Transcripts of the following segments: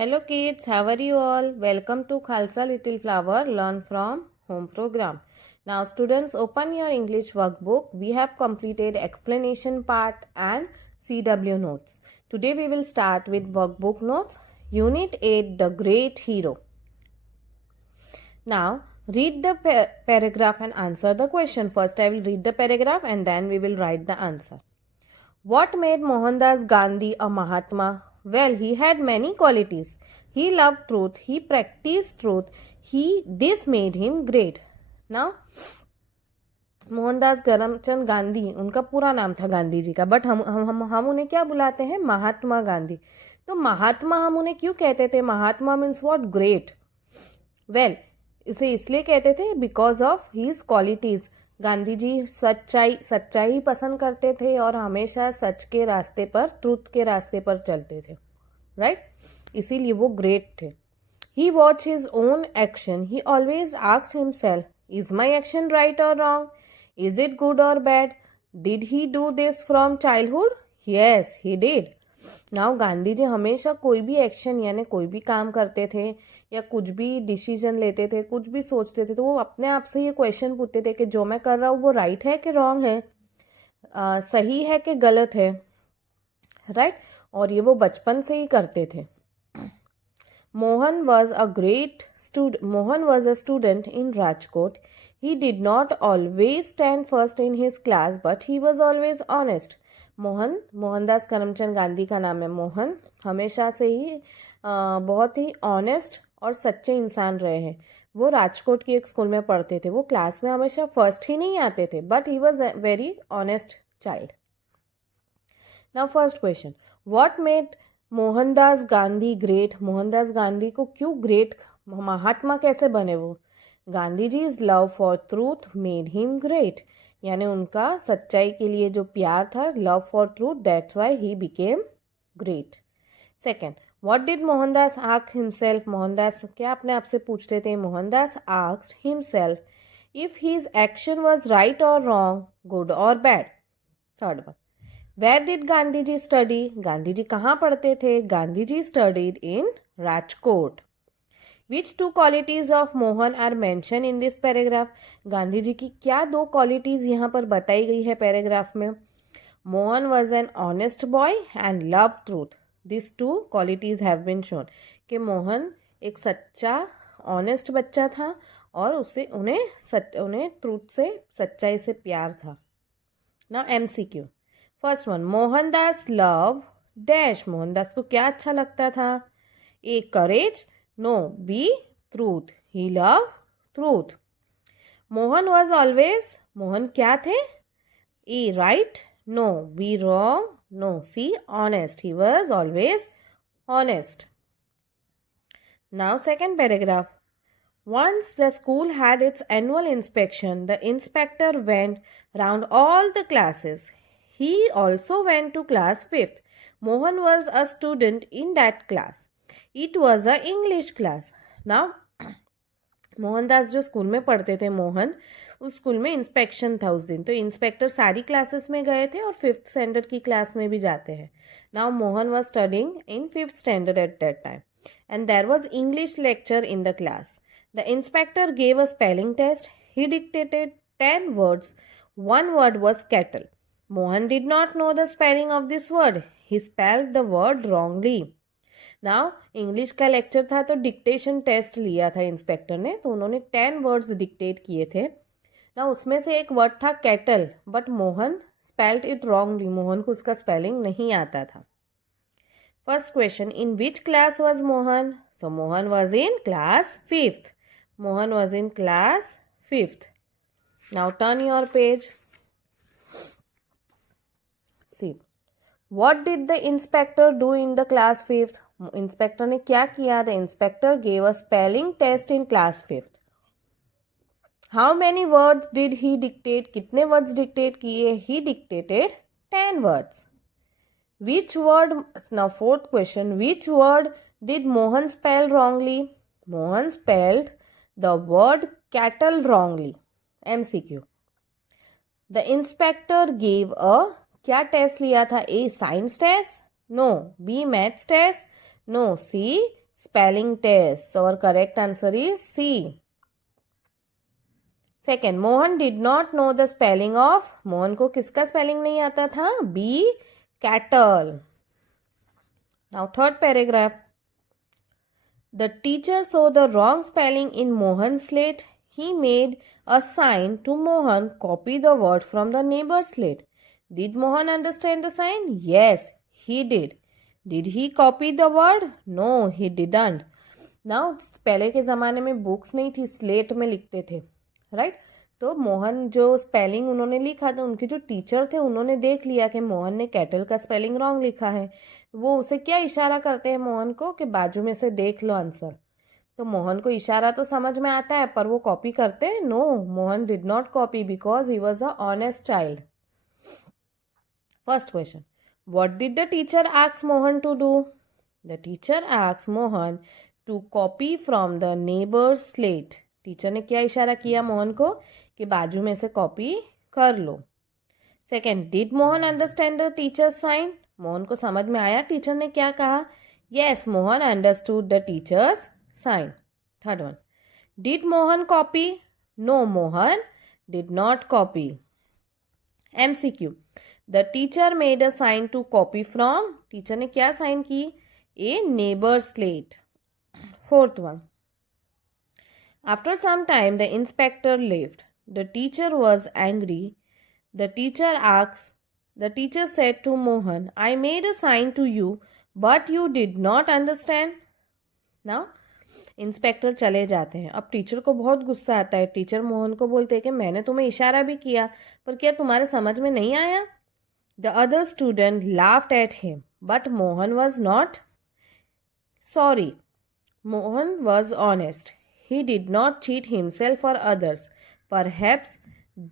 Hello kids, how are you all? Welcome to Khalsa Little Flower Learn from Home program. Now students, open your English workbook. We have completed explanation part and CW notes. Today we will start with workbook notes. Unit 8, The Great Hero. Now read the paragraph and answer the question. First I will read the paragraph and then we will write the answer. What made Mohandas Gandhi a Mahatma? Well, he had many qualities. He loved truth. He practiced truth. This made him great. Now, Mohandas Karamchand Gandhi, उनका पूरा नाम था गांधी जी का, but हम उन्हें क्या बुलाते हैं? महात्मा गांधी. तो महात्मा हम उन्हें क्यों कहते थे? Mahatma means what? Great. Well, इसे इसलिए कहते थे because of his qualities. Gandhi ji सच्चाई पसंद करते थे और हमेशा सच के रास्ते पर, ट्रूथ के रास्ते पर चलते थे, राइट? इसीलिए वो ग्रेट थे. He watch his own action. He always asked himself, is my action right और रॉन्ग? इज इट गुड और bad? Did he do this from childhood? Yes, he did. Now Gandhi ji हमेशा कोई भी एक्शन यानी कोई भी काम करते थे या कुछ भी डिसीजन लेते थे, कुछ भी सोचते थे, तो वो अपने आप से ये क्वेश्चन पूछते थे कि जो मैं कर रहा हूँ वो राइट है कि रॉन्ग है, सही है कि गलत है, राइट? और ये वो बचपन से ही करते थे. Mohan was a student in Rajkot. He did not always stand first in his class, but he was always honest. Mohandas Karamchand Gandhi का नाम है मोहन. हमेशा से ही बहुत ही ऑनेस्ट और सच्चे इंसान रहे हैं. वो राजकोट की एक स्कूल में पढ़ते थे. वो क्लास में हमेशा फर्स्ट ही नहीं आते थे, but he was very honest child. Now first question, what made Mohandas Gandhi great? Mohandas Gandhi को क्यों ग्रेट, महात्मा कैसे बने वो? Gandhi ji is love for truth made him great. यानी उनका सच्चाई के लिए जो प्यार था, love for truth, that's why he became great. Second, what did Mohandas ask himself? Mohandas क्या अपने आप से पूछते थे? Mohandas asked himself if his action was right और रॉन्ग, गुड और bad. Third one, where did Gandhi ji study? Gandhi ji कहाँ पढ़ते थे? Gandhi ji studied in Rajkot. Which two qualities of Mohan are mentioned in this paragraph? Gandhi ji की क्या दो क्वालिटीज यहाँ पर बताई गई है पैराग्राफ में? Mohan was an honest boy and love truth. This two qualities have been shown. कि मोहन एक सच्चा ऑनेस्ट बच्चा था और उन्हें ट्रूथ से, सच्चाई से प्यार था. ना MCQ. First one, Mohandas love dash. Mohandas को क्या अच्छा लगता था? ए करेज, no. B truth. He loved truth. Mohan was always, Mohan क्या थे? A right, no. B wrong, no. C honest. He was always honest. Now second paragraph. Once the school had its annual inspection, the inspector went round all the classes. He also went to class 5th. Mohan was a student in that class. It was a English class. Now Mohandas जो school में पढ़ते थे, मोहन, उस school में inspection था उस दिन. तो इंस्पेक्टर सारी क्लासेस में गए थे और 5th स्टैंडर्ड की क्लास में भी जाते हैं. Now Mohan was studying in 5th standard at that time and there was English lecture in the class. The inspector gave a spelling test. He dictated 10 words. One word was kettle. Mohan did not know the spelling of this word. He spelled the word wrongly. Now English का lecture था तो dictation test लिया था inspector ने, तो उन्होंने 10 words dictate किए थे. ना उसमें से एक वर्ड था cattle, but Mohan spelled it wrongly. Mohan को उसका स्पेलिंग नहीं आता था. First question, in which class was Mohan? So Mohan was in class 5th. Mohan was in class 5th. Now turn your page. See, what did the inspector do in the class 5th? Inspector ने क्या किया? The inspector gave a spelling test in class 5th. How many words did he dictate? कितने words dictate किए? He dictated 10 words. Which word, now fourth question, which word did Mohan spell wrongly? Mohan spelled the word cattle wrongly. MCQ. The inspector gave a, क्या test लिया था? A science test, no. B maths test, no. C spelling test. So our correct answer is C. Second, Mohan did not know the spelling of, Mohan को किसका spelling नहीं आता था? B. Cattle. Now third paragraph. The teacher saw the wrong spelling in Mohan's slate. He made a sign to Mohan, copy the word from the neighbor's slate. Did Mohan understand the sign? Yes, he did. Did he copy the word? No, he didn't. Now, पहले के ज़माने में books नहीं थी, slate में लिखते थे, right? तो मोहन जो स्पेलिंग उन्होंने लिखा था, उनके जो टीचर थे उन्होंने देख लिया कि मोहन ने कैटल का स्पेलिंग रॉन्ग लिखा है. वो उसे क्या इशारा करते हैं मोहन को कि बाजू में से देख लो आंसर. तो मोहन को इशारा तो समझ में आता है, पर वो कॉपी करते हैं? No, Mohan did not copy because he was a honest child. First question, what did the teacher ask Mohan to do? The teacher asked Mohan to copy from the neighbor's slate. Teacher ने क्या इशारा किया मोहन को कि बाजू में से copy कर लो. Second, did Mohan understand the teacher's sign? Mohan को समझ में आया टीचर ने क्या कहा? Yes, Mohan understood the teacher's sign. Third one, did Mohan copy? No, Mohan did not copy. MCQ, The teacher made a sign to copy from. Teacher ने क्या साइन की? A neighbor's slate. Fourth one. After some time, the inspector left. The teacher was angry. The teacher said to Mohan, I made a sign to you, but you did not understand. Now, inspector चले जाते हैं. अब teacher को बहुत गुस्सा आता है. Teacher Mohan को बोलते हैं कि मैंने तुम्हें इशारा भी किया, पर क्या तुम्हारे समझ में नहीं आया? The other student laughed at him, but Mohan was not sorry. Mohan was honest. He did not cheat himself or others. Perhaps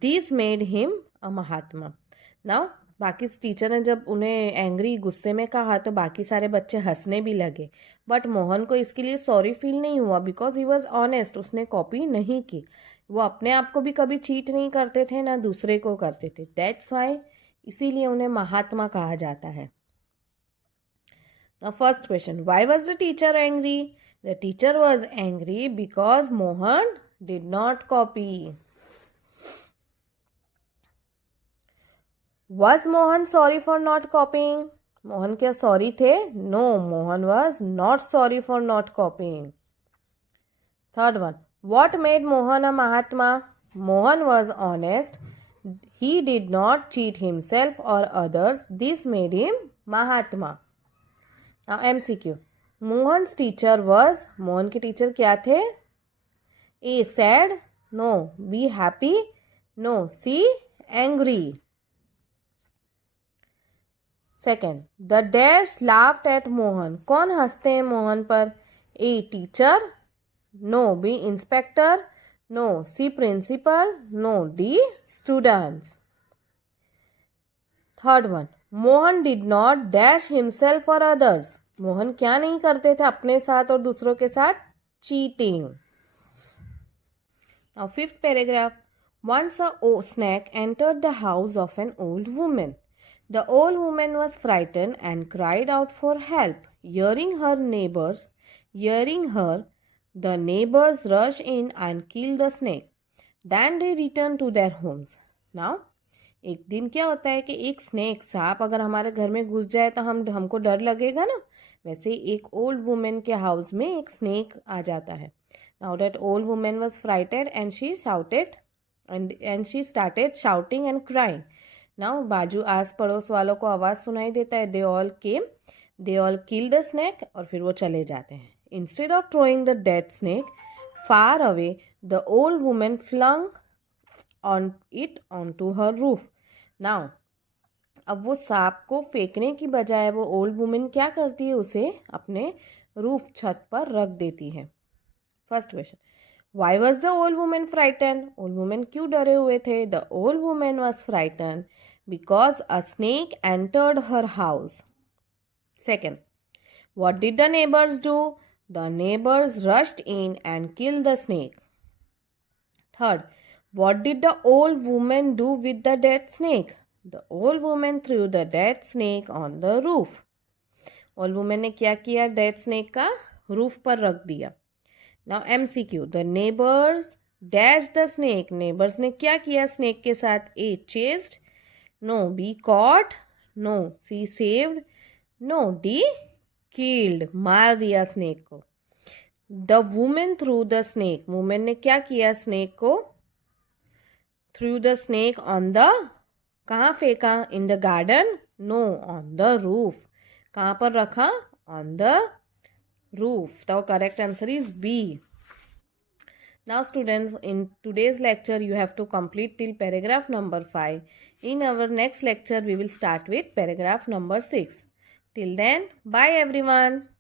this made him a Mahatma. Now, बाकी टीचर ने जब उन्हें एंग्री गुस्से में कहा तो बाकी सारे बच्चे हंसने भी लगे, बट मोहन को इसके लिए सॉरी फील नहीं हुआ बिकॉज ही वॉज ऑनेस्ट. उसने कॉपी नहीं की. वो अपने आप को भी कभी चीट नहीं करते थे, ना दूसरे को करते थे. दैट्स वाई, इसीलिए उन्हें महात्मा कहा जाता है. Now first question, why was the teacher angry? The teacher was angry because Mohan did not copy. Was Mohan sorry for not copying? Mohan क्या सॉरी थे? No, Mohan was not sorry for not copying. Third one, what made Mohan a Mahatma? Mohan was honest. He did not cheat himself or others. This made him Mahatma. Now MCQ. Mohan's teacher was, Mohan के teacher क्या थे? A. sad. No. B. happy. No. C. angry. Second, the dash laughed at Mohan. कौन हंसते हैं मोहन पर? A. teacher. No. B. inspector. No. C. principal. No. D. students. Third one, Mohan did not dash himself or others. Mohan क्या नहीं करते थे अपने साथ और दूसरों के साथ? cheating. Now fifth paragraph. Once a snake entered the house of an old woman. The old woman was frightened and cried out for help. Hearing her, the neighbors rushed in and killed the snake. Then they returned to their homes. Now, एक दिन क्या होता है कि एक snake, सांप अगर हमारे घर में घुस जाए तो हमको डर लगेगा ना. वैसे एक ओल्ड वुमेन के हाउस में एक स्नेक आ जाता है. Now that old woman was frightened and she shouted and she started shouting and crying. Now बाजू आस पड़ोस वालों को आवाज़ सुनाई देता है. They all killed the snake और फिर वो चले जाते हैं. Instead of throwing the dead snake far away, the old woman flung it onto her roof. Now, अब वो सांप को फेंकने की बजाय वो ओल्ड वुमेन क्या करती है? उसे अपने रूफ छत पर रख देती है. First question, why was the old women frighten? Old women क्यों डरे हुए थे? The old women was frighten because a snake entered her house. Second, what did the neighbors do? The neighbors rushed in and killed the snake. Third, what did the old woman do with the dead snake? The old woman threw the dead snake on the roof. Old woman ने क्या किया? Dead snake का roof पर रख दिया. Now MCQ. The neighbours dash the snake. Neighbours ने क्या किया स्नेक के साथ? A. chased. No. B. caught. No. C. saved. No. D. killed. मार दिया स्नेक को. The women threw the snake. Women ने क्या किया स्नेक को? Threw the snake on the. कहाँ फेंका? In the garden. No, on the roof. कहाँ पर रखा? On the roof. The correct answer is B. Now students, in today's lecture you have to complete till paragraph number 5. In our next lecture we will start with paragraph number 6. Till then, bye everyone.